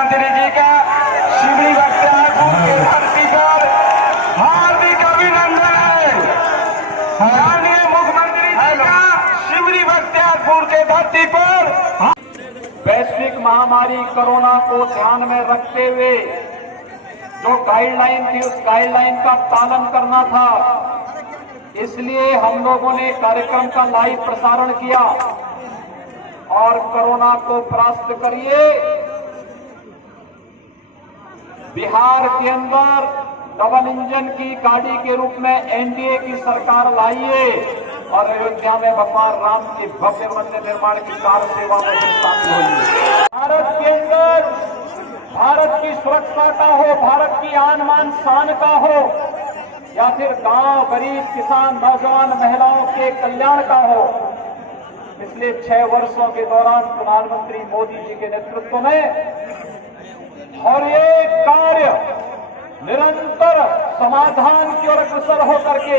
मुख्यमंत्री जी का शिवरी बख्तियारपुर की धरती पर हार्दिक अभिनंदन है। माननीय मुख्यमंत्री जी का शिवरी बख्तियारपुर के धरती पर वैश्विक महामारी कोरोना को ध्यान में रखते हुए जो गाइडलाइन थी उस गाइडलाइन का पालन करना था, इसलिए हम लोगों ने कार्यक्रम का लाइव प्रसारण किया और कोरोना को परास्त करिए। बिहार के अंदर डबल इंजन की गाड़ी के रूप में एनडीए की सरकार लाइए और अयोध्या में भगवान राम के भव्य मंदिर निर्माण की कार्य सेवा में शामिल होइए। भारत के अंदर भारत की सुरक्षा का हो, भारत की आन बान शान का हो, या फिर गांव गरीब किसान नौजवान महिलाओं के कल्याण का हो, पिछले 6 वर्षों के दौरान प्रधानमंत्री मोदी जी के नेतृत्व में और ये कार्य निरंतर समाधान की ओर अग्रसर होकर के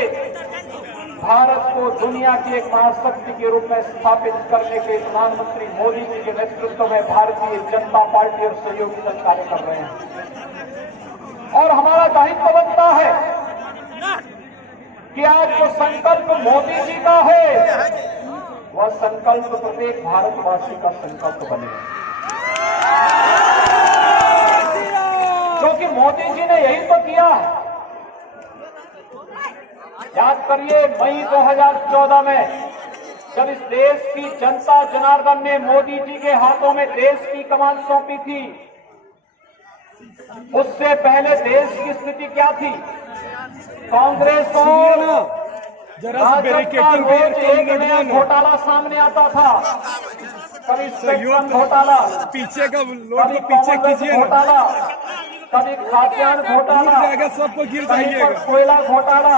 भारत को दुनिया की एक महाशक्ति के रूप में स्थापित करने के प्रधानमंत्री मोदी जी के नेतृत्व में भारतीय जनता पार्टी और सहयोगी दल कार्य कर रहे हैं। और हमारा दायित्व बनता है कि आज जो संकल्प मोदी जी का है वह संकल्प प्रत्येक भारतवासी का संकल्प बने, क्योंकि मोदी जी ने यही तो किया। याद करिए मई 2014 में जब इस देश की जनता जनार्दन ने मोदी जी के हाथों में देश की कमान सौंपी थी, उससे पहले देश की स्थिति क्या थी? कांग्रेस और एक नया घोटाला सामने आता था। कभी स्पेक्ट्रम घोटाला, पीछे का लोग पीछे कीजिए, घोटाला, कभी खाद्यान्न घोटाला, सबको गिर जाइएगा, कोयला घोटाला,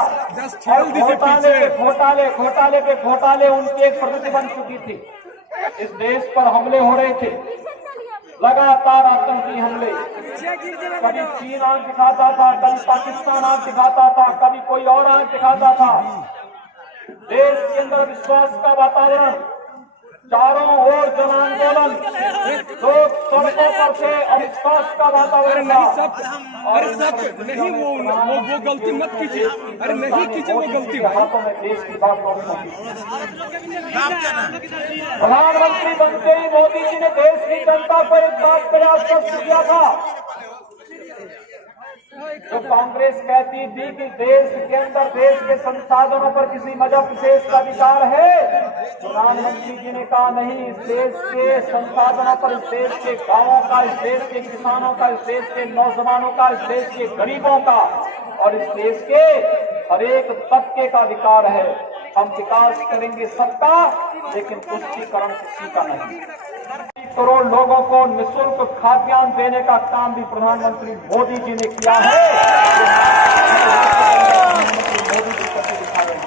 घोटाले पे घोटाले उनकी एक प्रवृत्ति बन चुकी थी। इस देश पर हमले हो रहे थे, लगातार आतंकी हमले, कभी चीन आंख दिखाता था, कभी पाकिस्तान आंख दिखाता था, कभी कोई और आंख दिखाता था। देश के अंदर विश्वास का वातावरण, चारों ओर जन आंदोलन, लोग सड़कों पर से अविश्वास का वातावरण था। अरे सब नहीं, वो गलती मत कीजिए, अरे नहीं कीजिए, वो गलती हाथों में देश की बात प्रधानमंत्री बनते ही मोदी जी ने देश की जनता को एक बात पर आश्वस्त किया था। जो कांग्रेस कहती थी कि देश के अंदर देश के संसाधनों पर किसी मजहब विशेष का अधिकार है, प्रधानमंत्री जी ने कहा नहीं, इस देश के संसाधनों पर, इस देश के गांवों का, इस देश के किसानों का, इस देश के नौजवानों का, इस देश के गरीबों का और इस देश के हर एक तबके का अधिकार है। हम विकास करेंगे सबका, लेकिन तुष्टीकरण किसी का नहीं। करोड़ लोगों को निःशुल्क खाद्यान्न देने का काम भी प्रधानमंत्री मोदी जी ने किया है। मोदी जी करके दिखा रहे हैं।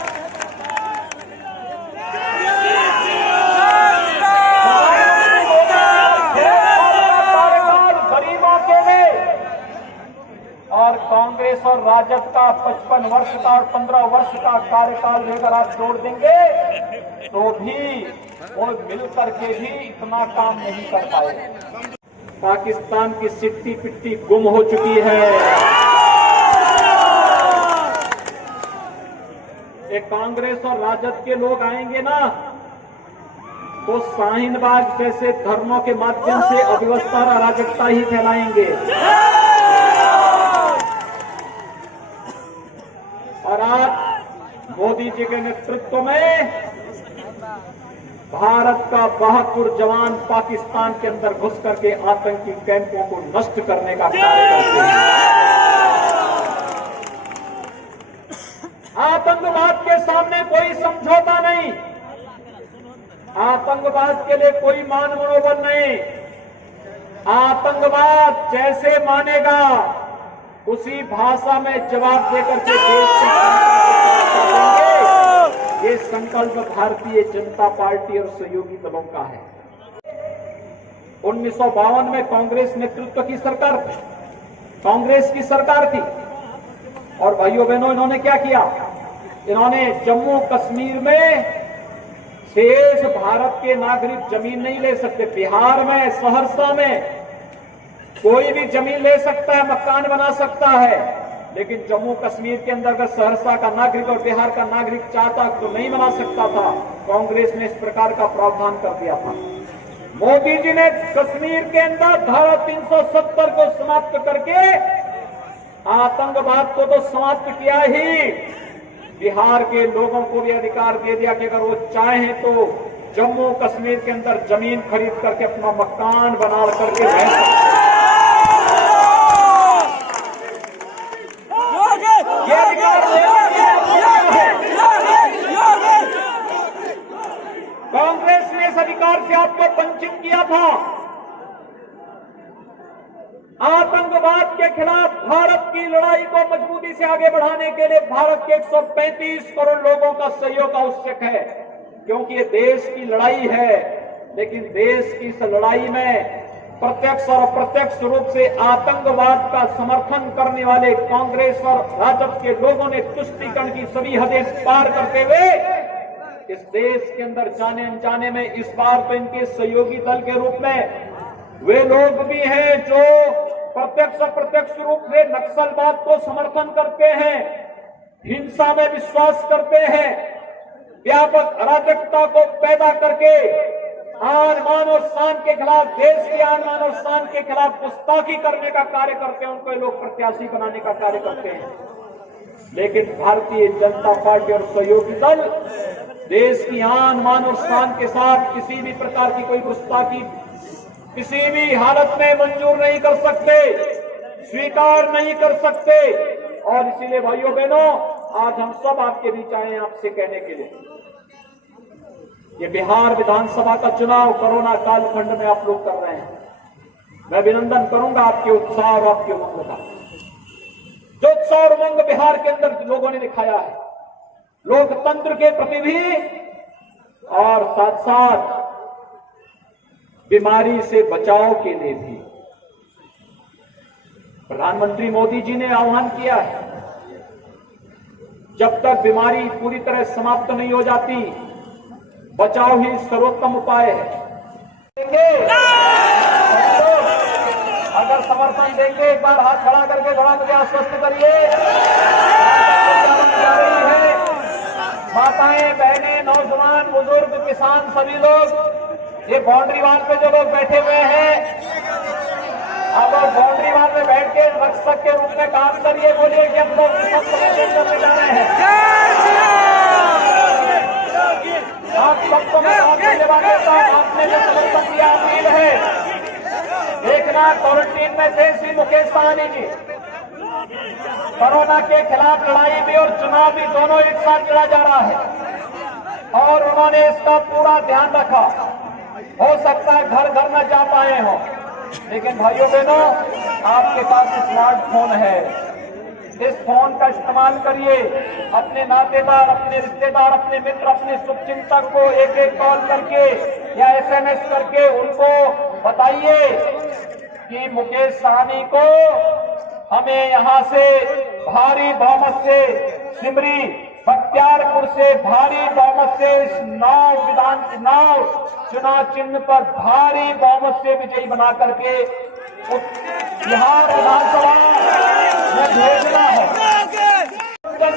गरीबों के लिए और कांग्रेस और राजद का 55 वर्ष का और 15 वर्ष का कार्यकाल लेकर आप जोड़ देंगे तो भी वो मिलकर के भी इतना काम नहीं कर पाए। पाकिस्तान की सिट्टी पिट्टी गुम हो चुकी है। एक कांग्रेस और राजद के लोग आएंगे ना तो शाहीन बाग जैसे धर्मों के माध्यम से अव्यवस्था और अराजकता ही फैलाएंगे। और आज मोदी जी के नेतृत्व में भारत का 72 जवान पाकिस्तान के अंदर घुस करके आतंकी कैंपों को नष्ट करने का कार्य करते हैं। आतंकवाद के सामने कोई समझौता नहीं, आतंकवाद के लिए कोई मान मनोबल नहीं। आतंकवाद जैसे मानेगा उसी भाषा में जवाब देकर के देश के ये संकल्प भारतीय जनता पार्टी और सहयोगी दलों का है। 1952 में कांग्रेस नेतृत्व की सरकार थी, कांग्रेस की सरकार थी और भाइयों बहनों इन्होंने क्या किया? इन्होंने जम्मू कश्मीर में शेष भारत के नागरिक जमीन नहीं ले सकते। बिहार में सहरसा में कोई भी जमीन ले सकता है, मकान बना सकता है, लेकिन जम्मू कश्मीर के अंदर अगर सहरसा का नागरिक और बिहार का नागरिक चाहता तो नहीं बना सकता था। कांग्रेस ने इस प्रकार का प्रावधान कर दिया था। मोदी जी ने कश्मीर के अंदर धारा 370 को समाप्त करके आतंकवाद को तो समाप्त किया ही, बिहार के लोगों को भी अधिकार दे दिया कि अगर वो चाहें तो जम्मू कश्मीर के अंदर जमीन खरीद करके अपना मकान बना करके रह सकते। ये अधिकार कांग्रेस ने इस अधिकार से आपको वंचित किया था। आतंकवाद के खिलाफ भारत की लड़ाई को मजबूती से आगे बढ़ाने के लिए भारत के 135 करोड़ लोगों का सहयोग आवश्यक है, क्योंकि ये देश की लड़ाई है। लेकिन देश की इस लड़ाई में प्रत्यक्ष और अप्रत्यक्ष रूप से आतंकवाद का समर्थन करने वाले कांग्रेस और राजद के लोगों ने तुष्टीकरण की सभी हदें पार करते हुए इस देश के अंदर जाने अनजाने में इस बार तो इनके सहयोगी दल के रूप में वे लोग भी हैं जो प्रत्यक्ष अप्रत्यक्ष रूप से नक्सलवाद को समर्थन करते हैं, हिंसा में विश्वास करते हैं, व्यापक अराजकता को पैदा करके आन मान और शान के खिलाफ, देश के आन मान और शान के खिलाफ गुस्ताखी करने का कार्य करते हैं, उनको लोग प्रत्याशी बनाने का कार्य करते हैं। लेकिन भारतीय जनता पार्टी और सहयोगी दल देश की आन मान और शान के साथ किसी भी प्रकार की कोई गुस्ताखी किसी भी हालत में मंजूर नहीं कर सकते, स्वीकार नहीं कर सकते। और इसीलिए भाइयों बहनों, आज हम सब आपके बीच आए हैं आपसे कहने के लिए, ये बिहार विधानसभा का चुनाव कोरोना कालखंड में आप लोग कर रहे हैं। मैं अभिनंदन करूंगा आपके उत्साह और आपके उमंग का। जो उत्साह और उमंग बिहार के अंदर लोगों ने दिखाया है, लोकतंत्र के प्रति भी और साथ साथ बीमारी से बचाव के लिए भी। प्रधानमंत्री मोदी जी ने आह्वान किया है, जब तक बीमारी पूरी तरह समाप्त नहीं हो जाती, बचाव ही सर्वोत्तम उपाय है। देंगे अगर समर्थन देंगे, एक बार हाथ खड़ा करके खड़ा करके आश्वस्त करिए। माताएं, बहनें, नौजवान, बुजुर्ग, किसान, सभी लोग ये बाउंड्री वाल पे जो लोग बैठे हुए हैं, अब लोग बाउंड्री वाल पे बैठ के रक्षक के रूप में काम करिए। बोलिए कि हम लोग सब समर्थन करने जा रहे हैं। आप सबको मैं धन्यवाद देता हूं, आपने जो समर्थन दिया अपील है। देखना, क्वारंटीन में थे श्री मुकेश सहनी जी, कोरोना के खिलाफ लड़ाई भी और चुनाव भी दोनों एक साथ लड़ा जा रहा है और उन्होंने इसका पूरा ध्यान रखा। हो सकता है घर घर न जा पाए हो, लेकिन भाइयों बहनों, आपके पास स्मार्टफोन है, इस फोन का इस्तेमाल करिए। अपने नातेदार, अपने रिश्तेदार, अपने मित्र, अपने शुभचिंतक को एक एक कॉल करके या SMS करके उनको बताइए कि मुकेश सहनी को हमें यहां से भारी बहुमत से, सिमरी बख्तियारपुर से भारी बहुमत से इस चुनाव चिन्ह पर भारी बहुमत से विजयी बना करके बिहार विधानसभा में भेजना है।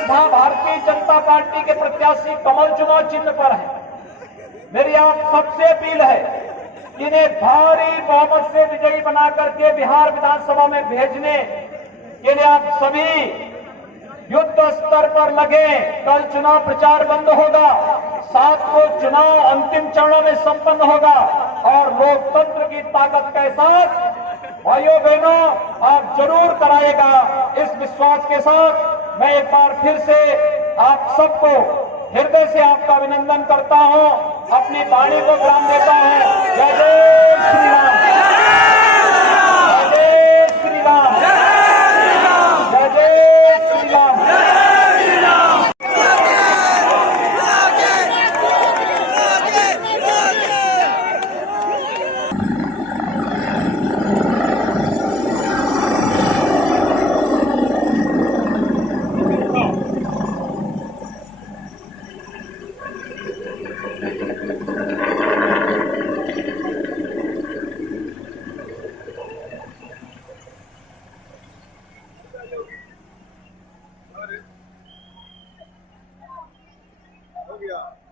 भारतीय जनता पार्टी के प्रत्याशी कमल चुनाव चिन्ह पर है। मेरी आप सबसे अपील है, इन्हें भारी बहुमत से विजयी बना करके बिहार विधानसभा में भेजने के लिए आप सभी युद्ध स्तर पर लगे। कल चुनाव प्रचार बंद होगा, 7 को चुनाव अंतिम चरणों में संपन्न होगा और लोकतंत्र की ताकत का एहसास भाइयों बहनों आप जरूर कराएगा। इस विश्वास के साथ मैं एक बार फिर से आप सबको हृदय से आपका अभिनंदन करता हूं, अपनी वाणी को विराम देता हूं। जय जय श्री राम, जय जय श्री राम, जय जय श्री राम। किया।